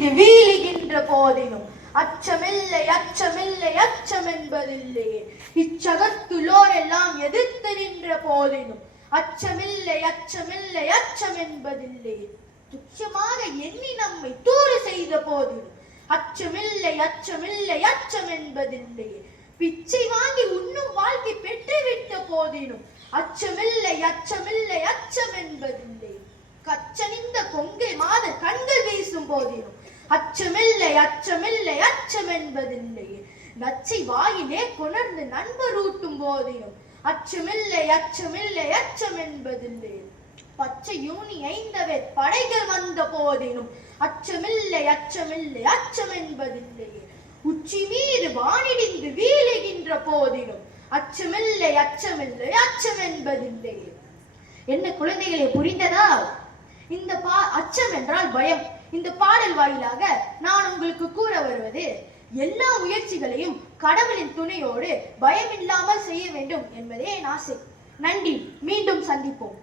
வானிடிந்து வீழுகின்ற போதினும் அச்சமில்லை அச்சமில்லை அச்சம் என்பதில்லையே. இச்சகத்துள்ளோரெல்லாம் எதிர்த்து நின்ற போதினும் அச்சமில்லை அச்சமில்லை அச்சம் என்பதில்லையே. துச்சமாக எண்ணி நம்மை தூறு செய்த போதிலும் அச்சமில்லை அச்சமில்லை அச்சம் என்பதில்லையே. பிச்சை வாங்கி உண்ணும் வாழ்க்கை பெற்றுவிட்ட போதினும் அச்சமில்லை அச்சமில்லை அச்சம் என்பதில்லை. கச்சனிந்த கொங்கை மாத கண்கள் வீசும் போதினும் அச்சமில்லை அச்சமில்லை அச்சம் என்பதில்லையே. நச்சை வாயிலே கொணர்ந்து நண்பர் ஊட்டும் போதினும் அச்சமில்லை அச்சமில்லை அச்சம் என்பதில்லை. பச்சை யூனி ஐந்தவே படைகள் வந்த போதினும் அச்சமில்லை அச்சமில்லை அச்சம் என்பதில்லையே. உச்சி மீது வானிடிந்து வீழுகின்ற போதினும் அச்சமில்லை அச்சமில்லை அச்சம் என்பதில்லையே. என்ன குழந்தைகளை புரிந்ததா? இந்த அச்சம் என்றால் பயம். இந்த பாடல் வாயிலாக நான் உங்களுக்கு கூற வருவது, எல்லா முயற்சிகளையும் கடவுளின் துணையோடு பயமில்லாமல் செய்ய வேண்டும் என்பதே என் ஆசை. நன்றி. மீண்டும் சந்திப்போம்.